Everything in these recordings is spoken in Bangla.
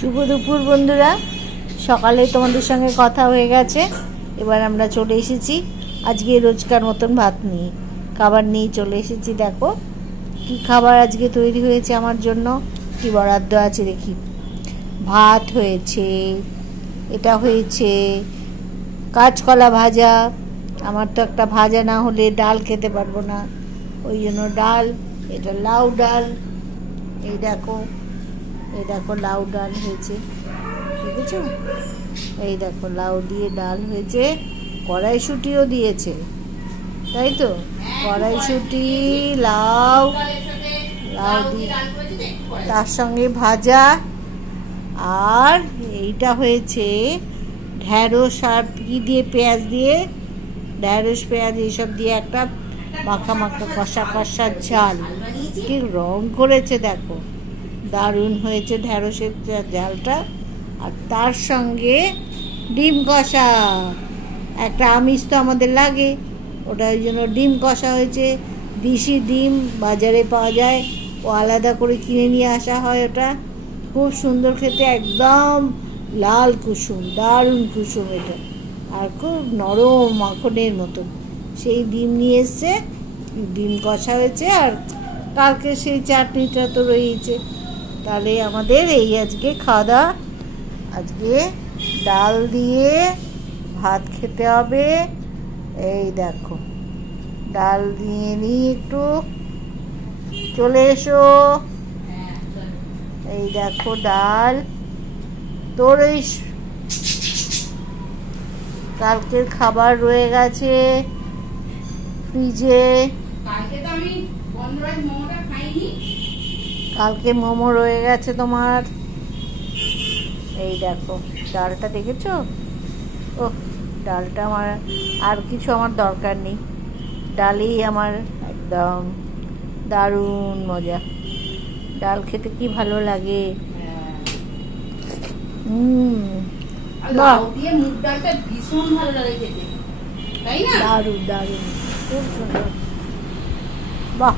শুভ দুপুর বন্ধুরা, সকালে তোমাদের সঙ্গে কথা হয়ে গেছে। এবার আমরা চলে এসেছি আজকে রোজকার মতন ভাত নিয়ে, খাবার নিয়ে চলে এসেছি। দেখো কি খাবার আজকে তৈরি হয়েছে আমার জন্য, কি বরাদ্দ আছে দেখি। ভাত হয়েছে, এটা হয়েছে কাঁচকলা ভাজা। আমার তো একটা ভাজা না হলে ডাল খেতে পারবো না, ওই জন্য ডাল। এটা লাউ ডাল, এই দেখো লাউ ডাল হয়েছে, দেখেছো? এই দেখো লাউ দিয়ে ডাল হয়েছে, কড়াইশুঁটিও দিয়েছে, তাই তো? কড়াইশুঁটি, লাউ দিয়ে তার সঙ্গে ভাজা। আর এইটা হয়েছে ঢ্যাঁড়স আর কি দিয়ে, পেঁয়াজ দিয়ে, ঢ্যাঁড়স পেঁয়াজ এইসব দিয়ে একটা মাখা কষা ঝাল। কি রং করেছে দেখো, দারুণ হয়েছে ঢ্যাঁড়সের ঝালটা। আর তার সঙ্গে ডিম কষা, একটা আমিষ তো আমাদের লাগে, ওটা ওই জন্য ডিম কষা হয়েছে। দেশি ডিম বাজারে পাওয়া যায়, ও আলাদা করে কিনে নিয়ে আসা হয়। ওটা খুব সুন্দর খেতে, একদম লাল কুসুম, দারুণ কুসুম এটা, আর খুব নরম মাখনের মতন। সেই ডিম নিয়ে এসছে, ডিম কষা হয়েছে। আর কালকে সেই চাটনিটা তো রয়েছে। তাহলে আমাদের এই আজকে খাওয়া দাওয়া, আজকে ডাল দিয়ে ভাত খেতে হবে। এই দেখো ডাল দিয়ে নিয়ে একটু চলে এসো। এই দেখো ডাল, তোর এই কালকের খাবার রয়ে গেছে ফ্রিজে। কালকে মোমো রয়ে গেছে তোমার। এই দেখো ডালটা, দেখেছো? ও ডালটা আমার, আর কিছু আমার দরকার নেই, ডালেই আমার একদম দারুণ মজা। ডাল খেতে কি ভালো লাগে। দারুণ দারুণ, খুব সুন্দর। বাহ,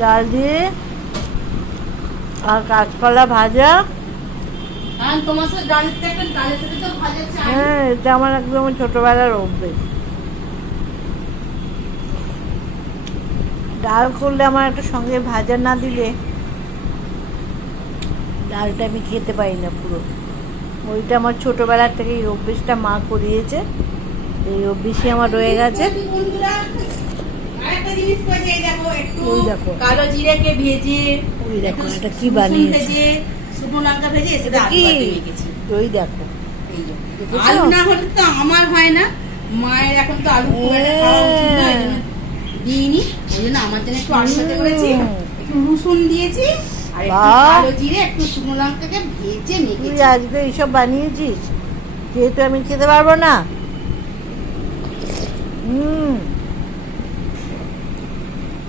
ডাল দিয়ে আর কাঁচকলা ভাজা। হ্যাঁ, এটা আমার একদম ছোটবেলার অভ্যেস। ডাল করলে আমার একটা সঙ্গে ভাজা না দিলে ডালটা আমি খেতে পারি না পুরো। ওইটা আমার ছোটবেলার থেকে এই অভ্যেসটা মা করিয়েছে, এই অভ্যেসই আমার রয়ে গেছে। ওই দেখো কালো জিরেকে ভেজে, ওই দেখো এটা কি বানিয়েছে, শুকনো লঙ্কা ভেজে, ওই দেখো। আলু না হলে তো আমার হয় না, মায়ের এখন তো আলু খাওয়া উচিত না, দিইনি, ওই জন্য আমার জন্য একটু আলু সাথে করেছি, একটু রসুন দিয়েছি, আর একটু কালো জিরে, একটু শুকনো লঙ্কাকে ভেজে মেখেছি। তুই আজকে এইসব বানিয়েছিস, যেহেতু আমি খেতে পারবো না।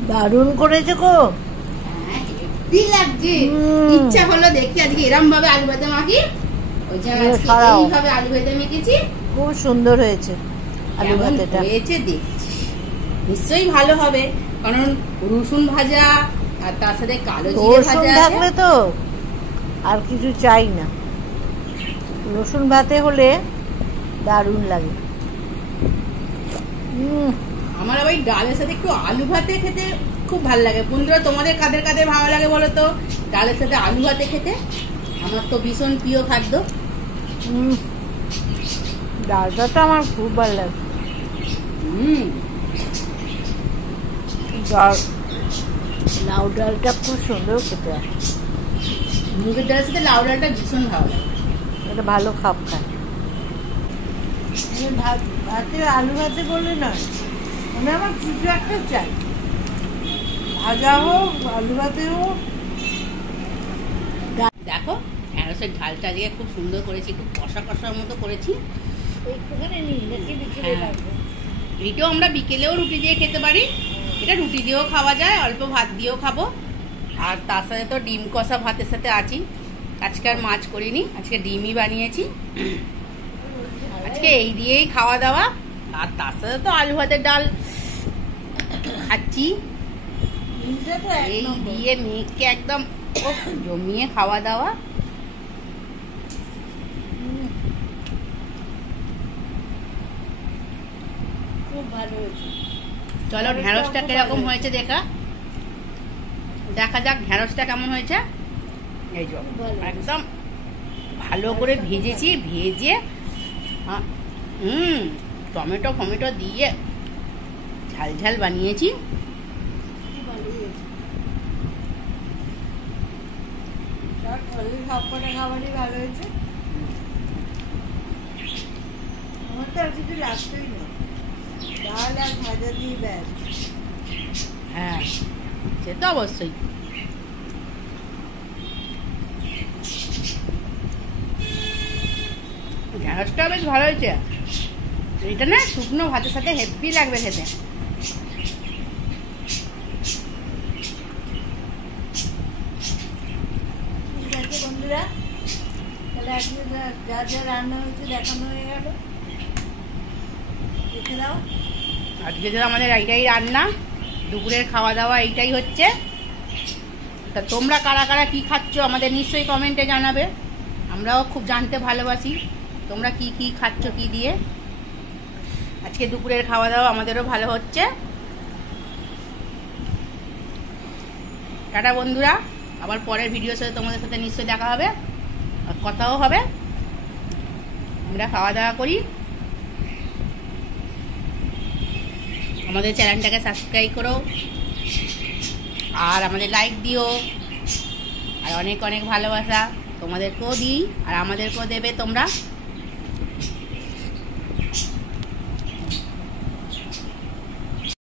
দারুণ করেছে গো, লাগছে। ইচ্ছা হলো দেখতে আজকে এরম ভাবে আলু ভাতে মাখি, ওই জন্য এইভাবে আলু ভাতে মেখেছি। খুব সুন্দর হয়েছে আলু ভাতেটা, হয়েছে দেখছি নিশ্চয়ই ভালো হবে, কারণ রসুন ভাজা আর তার সাথে কালো জিরে ভাজা থাকলে তো আর কিছু চাই না। রসুন ভাতে হলে দারুণ লাগে। আমার আবার ডালের সাথে একটু আলু ভাতে খেতে খুব ভালো লাগে। বন্ধুরা, তোমাদের কাদের কাদের ভালো লাগে বলো তো ডালের সাথে আলু ভাতে খেতে? আমার তো ভীষণ প্রিয় খাদ্য। ডালটা তো আমার খুব ভালো লাগে। লাউ ডালটা খুব সুন্দর খেতে হয়। মুগের ডালের সাথে লাউ ডালটা ভীষণ ভালো লাগে, এটা ভালো খাপ খায়। ভাতে আলু ভাতে বললে নয়, মানে আমার কিছু একটা চাই, ভাজা হোক আলু ভাতে হোক। দেখো ঢ্যাঁড়সের ঝালটা আজকে খুব সুন্দর করেছি, একটু কষা কষার মতো করেছি। এটাও আমরা বিকেলেও রুটি দিয়ে খেতে পারি, এটা রুটি দিয়েও খাওয়া যায়, অল্প ভাত দিয়েও খাবো। আর তার সাথে তো ডিম কষা ভাতের সাথে আছি। আজকে আর মাছ করিনি, আজকে ডিমই বানিয়েছি। আজকে এই দিয়েই খাওয়া দাওয়া। আর তার সাথে তো আলু ভাতের ডাল খাচ্ছি, এই দিয়ে মেঘকে একদম জমিয়ে খাওয়া দাওয়া। খুব ভালো হয়েছে। চলো ঢেঁড়সটা কিরকম হয়েছে দেখা যাক, ঢেঁড়সটা কেমন হয়েছে। এই যে একদম ভালো করে ভেজেছি, ভেজে টমেটো ফমেটো দিয়ে ঝাল ঝাল বানিয়েছি। সবকটা খাবারই ভালো হয়েছে। আমার তো আর কিছু লাগতোই না, ডাল আর ভাজা দিয়ে ব্যাস। হ্যাঁ সে তো অবশ্যই। ঢেঁড়সটা বেশ ভালো হয়েছে। এটা না শুকনো ভাতের সাথে হেভি লাগবে খেতে। ঠিক আছে বন্ধুরা, তাহলে আজকে যা যা রান্না হয়েছে দেখানো হয়ে গেল, দেখে দাও। আজকে তো আমাদের এইটাই রান্না, দুপুরের খাওয়া দাওয়া এইটাই হচ্ছে। তা তোমরা কারা কারা কি খাচ্ছ আমাদের নিশ্চয়ই কমেন্টে জানাবে, আমরাও খুব জানতে ভালোবাসি তোমরা কি কি খাচ্ছ কি দিয়ে। আজকে দুপুরের খাওয়া দাওয়া আমাদেরও ভালো হচ্ছে। টাটা বন্ধুরা, আবার পরের ভিডিওর সাথে তোমাদের সাথে নিশ্চয়ই দেখা হবে আর কথাও হবে। আমরা খাওয়া দাওয়া করি, আমাদের চ্যানেলটাকে সাবস্ক্রাইব করো আর আমাদের লাইক দিও, আর অনেক অনেক ভালোবাসা তোমাদেরকেও দিই আর আমাদেরকেও দেবে তোমরা।